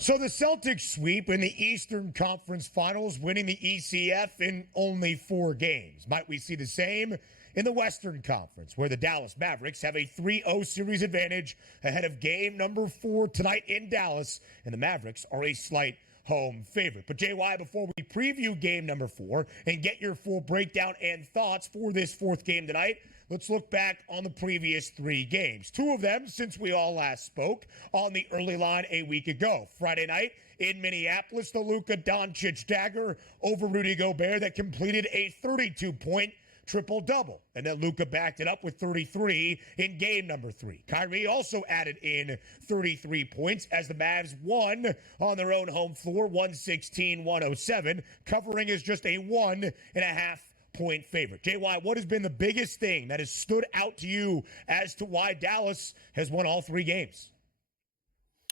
So the Celtics sweep in the Eastern Conference Finals, winning the ECF in only 4 games. Might we see the same in the Western Conference, where the Dallas Mavericks have a 3-0 series advantage ahead of game number 4 tonight in Dallas, and the Mavericks are a slight home favorite. But JY, before we preview game number 4 and get your full breakdown and thoughts for this 4th game tonight, let's look back on the previous 3 games. 2 of them since we all last spoke on the early line a week ago. Friday night in Minneapolis, the Luka Dončić dagger over Rudy Gobert that completed a 32-point triple-double. And then Luka backed it up with 33 in game number 3. Kyrie also added in 33 points as the Mavs won on their own home floor, 116-107, covering as just a 1.5-point favorite. JY, what has been the biggest thing that has stood out to you as to why Dallas has won all 3 games?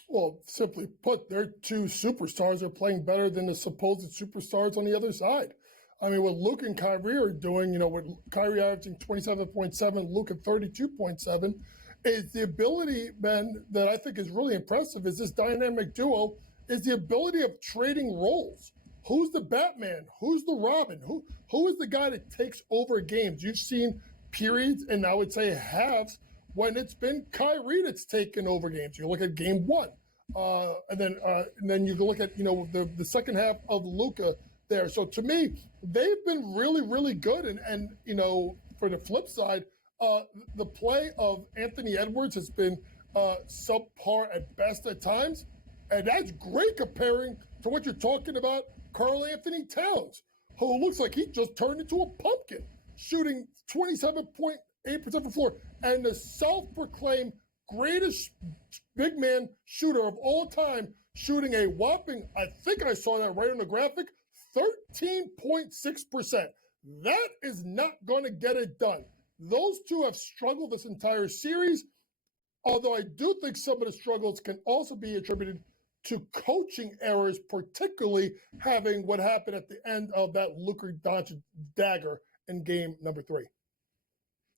Well, simply put, their 2 superstars are playing better than the supposed superstars on the other side. I mean, what Luke and Kyrie are doing, with Kyrie averaging 27.7, Luke at 32.7, is the ability, Ben, that I think is really impressive is this dynamic duo, is the ability of trading roles. Who's the Batman? Who's the Robin? Who is the guy that takes over games? You've seen periods, and I would say halves, when it's been Kyrie that's taken over games. You look at game 1, and then you look at the second half of Luka there. So to me, they've been really, really good. And for the flip side, the play of Anthony Edwards has been subpar at best at times. And that's great comparing to what you're talking about, Karl-Anthony Towns, who looks like he just turned into a pumpkin, shooting 27.8% from the floor. And the self-proclaimed greatest big man shooter of all time, shooting a whopping, I think I saw that right on the graphic, 13.6%. That is not going to get it done. Those 2 have struggled this entire series, although I do think some of the struggles can also be attributed to coaching errors, particularly having what happened at the end of that Luka Dončić dagger in game number 3.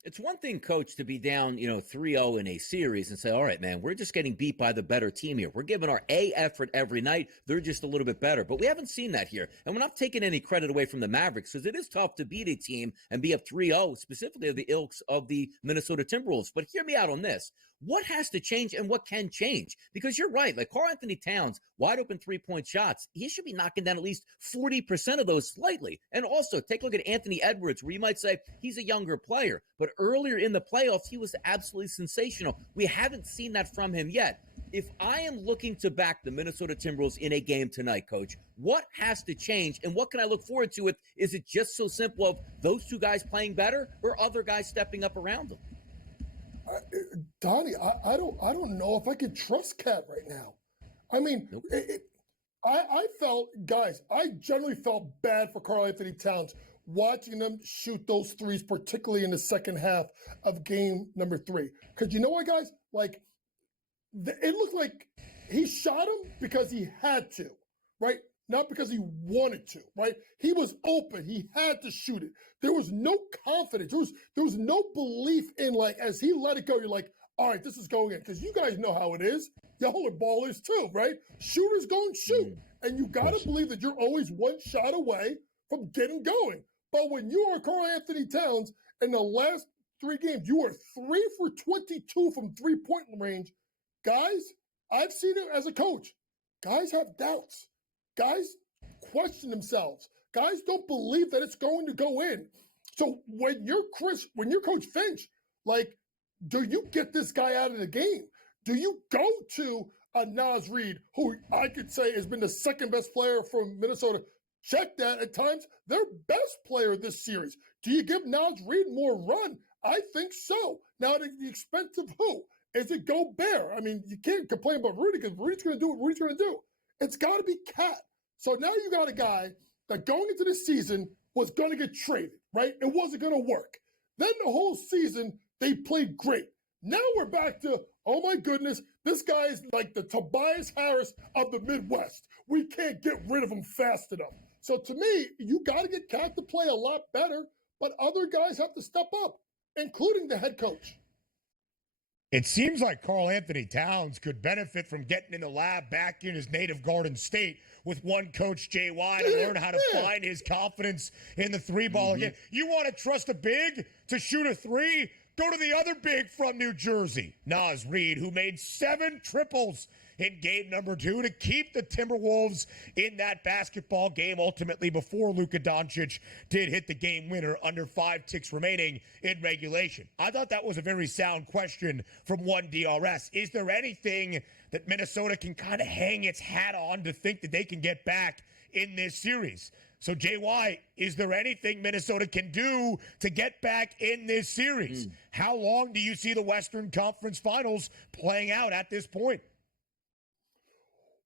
It's one thing, Coach, to be down, 3-0 in a series and say, all right, man, we're just getting beat by the better team here. We're giving our A effort every night. They're just a little bit better. But we haven't seen that here. And we're not taking any credit away from the Mavericks because it is tough to beat a team and be up 3-0, specifically of the ilks of the Minnesota Timberwolves. But hear me out on this. What has to change and what can change? Because you're right, like Karl-Anthony Towns, wide open 3-point shots, he should be knocking down at least 40% of those slightly. And also, take a look at Anthony Edwards, where you might say he's a younger player, but earlier in the playoffs, he was absolutely sensational. We haven't seen that from him yet. If I am looking to back the Minnesota Timberwolves in a game tonight, Coach, what has to change and what can I look forward to? Is it just so simple of those 2 guys playing better or other guys stepping up around them? Donnie, I don't know if I could trust Cat right now. I mean, nope. I felt, guys, I generally felt bad for Karl-Anthony Towns watching them shoot those threes, particularly in the second half of game number 3. Because you know what, guys? Like, it looked like he shot him because he had to, right? Not because he wanted to, right? He was open. He had to shoot it. There was no confidence. There was no belief in, like, as he let it go, you're like, all right, this is going in. Because you guys know how it is. Y'all are ballers too, right? Shooters go and shoot. And you got to believe that you're always 1 shot away from getting going. But when you are Karl-Anthony Towns, in the last 3 games, you are 3 for 22 from 3-point range. Guys, I've seen it as a coach. Guys have doubts. Guys question themselves. Guys don't believe that it's going to go in. So when you're Coach Finch, like, do you get this guy out of the game? Do you go to a Naz Reid, who I could say has been the second best player from Minnesota? Check that at times, their best player this series. Do you give Naz Reid more run? I think so. Now, at the expense of who? Is it Gobert? I mean, you can't complain about Rudy because Rudy's going to do what Rudy's going to do. It's got to be Cat. So now you got a guy that going into the season was going to get traded, right? It wasn't going to work. Then the whole season, they played great. Now we're back to, oh my goodness, this guy is like the Tobias Harris of the Midwest. We can't get rid of him fast enough. So to me, you got to get Cat to play a lot better, but other guys have to step up, including the head coach. It seems like Karl-Anthony Towns could benefit from getting in the lab back in his native Garden State with one coach, JY, to learn how to find his confidence in the three ball again. You want to trust a big to shoot a three? Go to the other big from New Jersey, Naz Reid, who made 7 triples in game number 2 to keep the Timberwolves in that basketball game, ultimately before Luka Dončić did hit the game winner under 5 ticks remaining in regulation. I thought that was a very sound question from one DRS. Is there anything that Minnesota can kind of hang its hat on to think that they can get back in this series? So, JY, is there anything Minnesota can do to get back in this series? How long do you see the Western Conference Finals playing out at this point?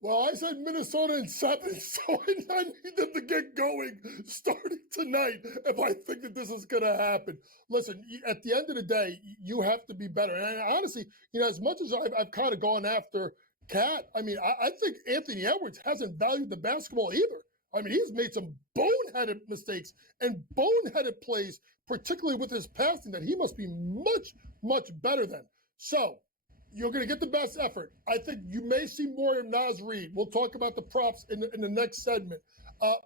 Well, I said Minnesota in 7, so I need them to get going starting tonight if I think that this is going to happen. Listen, at the end of the day, you have to be better. And honestly, as much as I've kind of gone after Cat, I mean, I think Anthony Edwards hasn't valued the basketball either. I mean, he's made some boneheaded mistakes and boneheaded plays, particularly with his passing, that he must be much, much better than. So, you're going to get the best effort. I think you may see more of Naz Reid. We'll talk about the props in the next segment.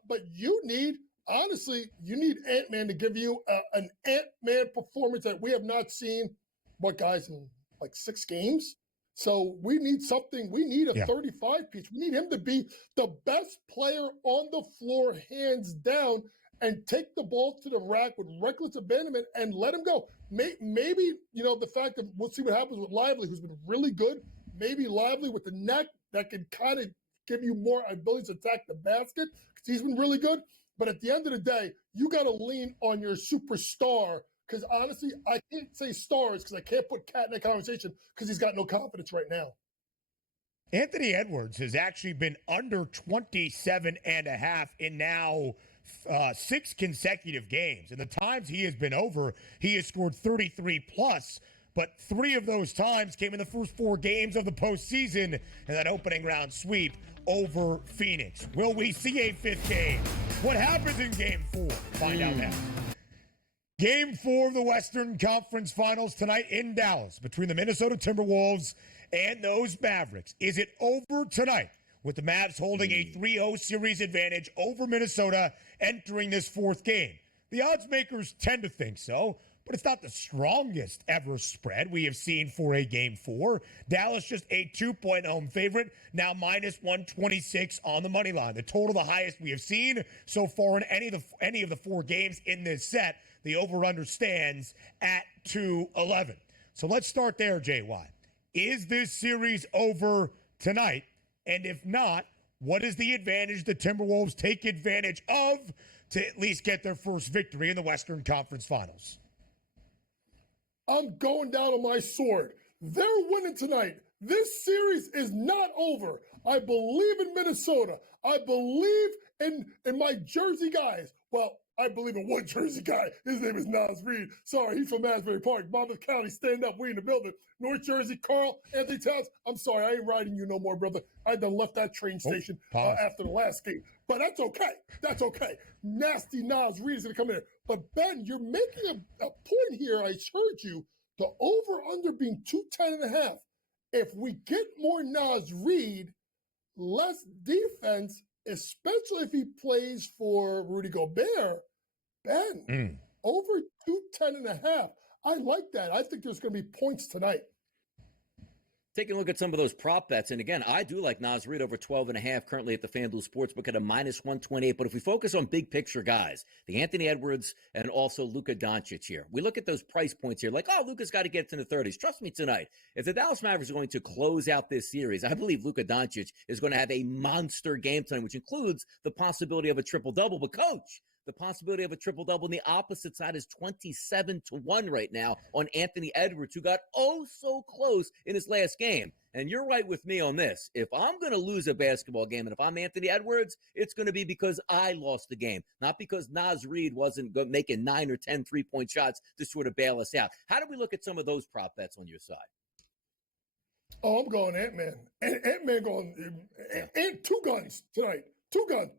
But you need Ant-Man to give you an Ant-Man performance that we have not seen, in like 6 games? So we need something. We need a 35 piece. We need him to be the best player on the floor, hands down, and take the ball to the rack with reckless abandonment and let him go. Maybe, the fact that we'll see what happens with Lively, who's been really good. Maybe Lively with the neck that can kind of give you more ability to attack the basket because he's been really good. But at the end of the day, you got to lean on your superstar because honestly, I can't say stars because I can't put Cat in that conversation because he's got no confidence right now. Anthony Edwards has actually been under 27.5 in now 6 consecutive games. And the times he has been over, he has scored 33 plus, but 3 of those times came in the first 4 games of the postseason in that opening round sweep over Phoenix. Will we see a 5th game? What happens in game 4? Find out now. Game 4 of the Western Conference Finals tonight in Dallas between the Minnesota Timberwolves and those Mavericks. Is it over tonight with the Mavs holding a 3-0 series advantage over Minnesota entering this 4th game? The odds makers tend to think so, but it's not the strongest ever spread we have seen for a Game 4. Dallas just a 2-point home favorite, now minus 126 on the money line. The total, the highest we have seen so far in any of the 4 games in this set. The over-under stands at 211. So let's start there, JY. Is this series over tonight? And if not, what is the advantage the Timberwolves take advantage of to at least get their first victory in the Western Conference Finals? I'm going down on my sword. They're winning tonight. This series is not over. I believe in Minnesota. I believe in my Jersey guys. Well, I believe in one Jersey guy. His name is Naz Reid. Sorry, he's from Asbury Park, Monmouth County. Stand up. We in the building. North Jersey, Karl-Anthony Towns. I'm sorry, I ain't riding you no more, brother. I done left that train station after the last game. But that's okay. That's okay. Nasty Naz Reid is going to come in here. But, Ben, you're making a point here. I heard you. The over-under being 210.5. If we get more Naz Reid, less defense, especially if he plays for Rudy Gobert, Ben, over 210.5. I like that. I think there's going to be points tonight. Taking a look at some of those prop bets, and again, I do like Naz Reid over 12.5 currently at the FanDuel Sportsbook at a minus 128. But if we focus on big picture guys, the Anthony Edwards and also Luka Dončić here, we look at those price points here like, oh, Luka's got to get to the 30s. Trust me tonight, if the Dallas Mavericks are going to close out this series, I believe Luka Dončić is going to have a monster game tonight, which includes the possibility of a triple-double. But, Coach, the possibility of a triple-double on the opposite side is 27-1 right now on Anthony Edwards, who got oh so close in his last game. And you're right with me on this. If I'm going to lose a basketball game, and if I'm Anthony Edwards, it's going to be because I lost the game, not because Naz Reid wasn't making 9 or 10 three-point shots to sort of bail us out. How do we look at some of those prop bets on your side? Oh, I'm going Ant-Man. Ant-Man going and 2 guns tonight. 2 guns.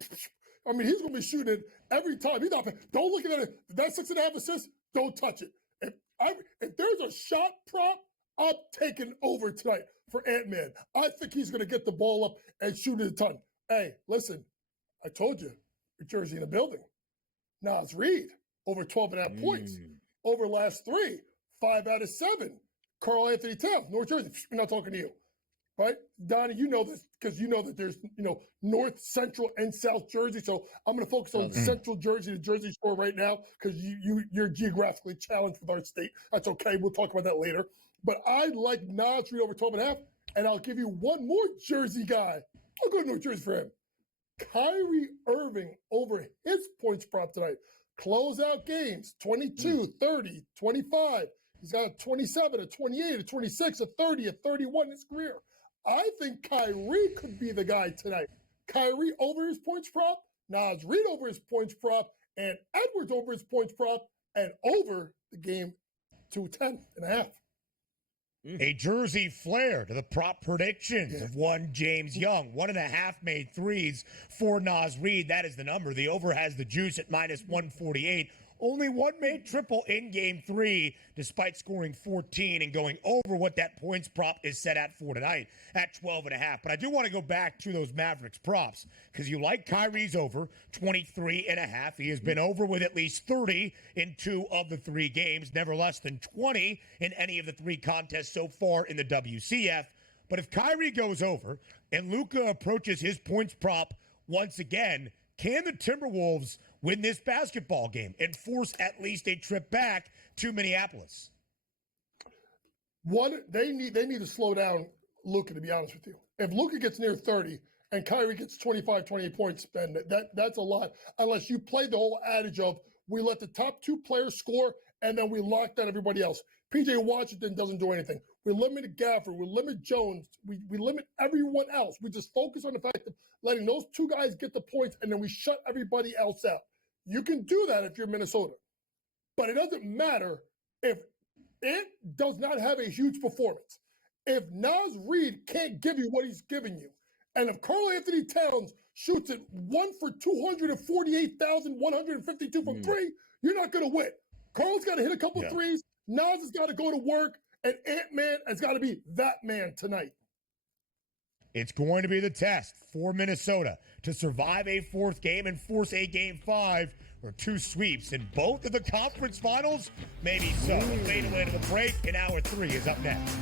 I mean, he's going to be shooting it every time. He's not. Don't look at it. That 6.5 assists. Don't touch it. If there's a shot prop, I'm taking over tonight for Ant-Man. I think he's going to get the ball up and shoot it a ton. Hey, listen, I told you, Jersey in the building. Naz Reid, over 12.5 points. Over last 3, 5 out of 7. Karl-Anthony Towns, North Jersey. We're not talking to you, right? Donnie, you know this because you know that there's, North, Central, and South Jersey. So I'm going to focus on Central Jersey, the Jersey Shore right now because you're geographically challenged with our state. That's okay. We'll talk about that later. But I like Naz Reid over 12.5, and I'll give you one more Jersey guy. I'll go to North Jersey for him. Kyrie Irving over his points prop tonight. Closeout games, 22, 30, 25. He's got a 27, a 28, a 26, a 30, a 31 in his career. I think Kyrie could be the guy tonight. Kyrie over his points prop, Naz Reid over his points prop, and Edwards over his points prop, and over the game to 10.5. A Jersey flair to the prop predictions of one James Young. 1.5 made threes for Naz Reid. That is the number. The over has the juice at minus 148. Only one made triple in game 3, despite scoring 14 and going over what that points prop is set at for tonight at 12.5. But I do want to go back to those Mavericks props because you like Kyrie's over 23.5. He has been over with at least 30 in 2 of the 3 games, never less than 20 in any of the 3 contests so far in the WCF. But if Kyrie goes over and Luka approaches his points prop once again, can the Timberwolves win this basketball game and force at least a trip back to Minneapolis? They need to slow down Luka, to be honest with you. If Luka gets near 30 and Kyrie gets 25, 28 points, then that's a lot. Unless you play the whole adage of we let the top 2 players score and then we lock down everybody else. PJ Washington doesn't do anything. We limit Gafford. We limit Jones. We limit everyone else. We just focus on the fact of letting those 2 guys get the points, and then we shut everybody else out. You can do that if you're Minnesota. But it doesn't matter if it does not have a huge performance. If Naz Reid can't give you what he's giving you, and if Karl-Anthony Towns shoots it 1 for 248,152 from 3, you're not going to win. Carl's got to hit a couple threes. Naz has got to go to work, and Ant-Man has got to be that man tonight. It's going to be the test for Minnesota to survive a 4th game and force a game 5 or 2 sweeps in both of the conference finals. Maybe so. We'll fade away to the break, and hour 3 is up next.